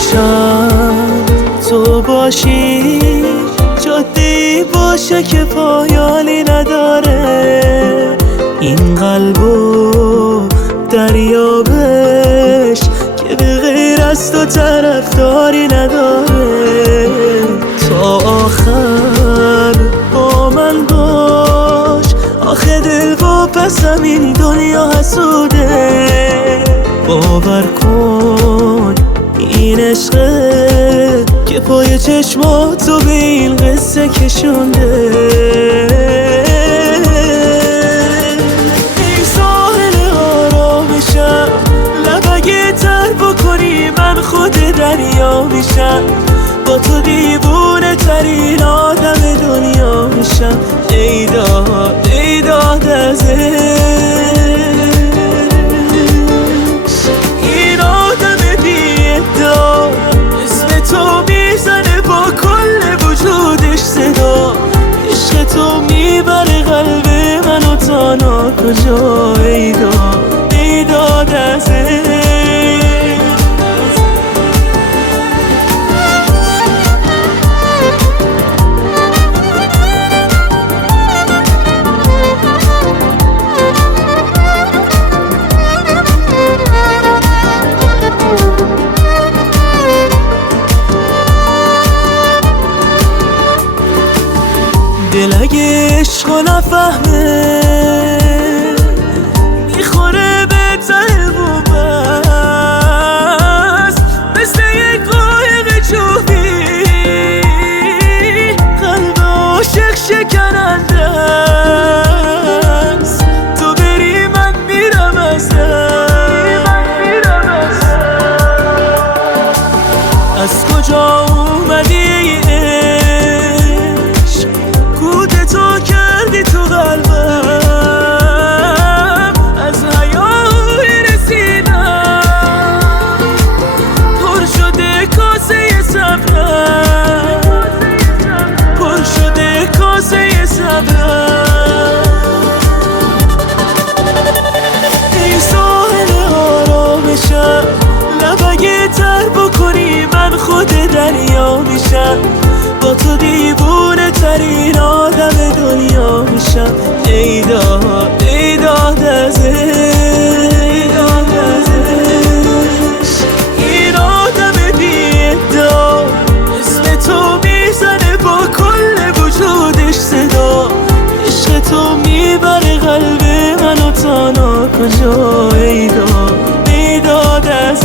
میشم تو باشی، جاده‌ای باشه که پایانی نداره. این قلبو دریابش که به غیر از تو طرفداری نداره. تا آخر با من باش، آخه دل واپسم این دنیا حسوده. باور کن این عشقه که پای چشماتو به این قصه کشونده. ای ساحل آرامشم، لب اگه تر بکنی من خود دریا میشم. با تو دیوونه ترین آدم دنیا میشم. ای داد از این آدم بی‌ادعا، اسم تو میزنه با کل وجودش صدا. عشق تو میبره قلب منو تا ناکجا. ای داد از دل اگه عشقو نفهمه میخوره به ته بومست، مثل یک قایق جوبی قلب عاشق شکننده است. تو بری من میرم از کجا اومدی تو قلبم، از حیای رسیدم پر شده کاسه صبرم، پر شده کاسه صبرم. ای ساحل آرامشم، لب اگه تر بکنی من خود دریا میشم. با تو دیوونه ترین آدم دنیا میشم. ای داد از این آدم بی‌ادعا، اسم تو میزنه با کل وجودش صدا. عشق تو میبره قلب منو تا ناکجا. ای داد از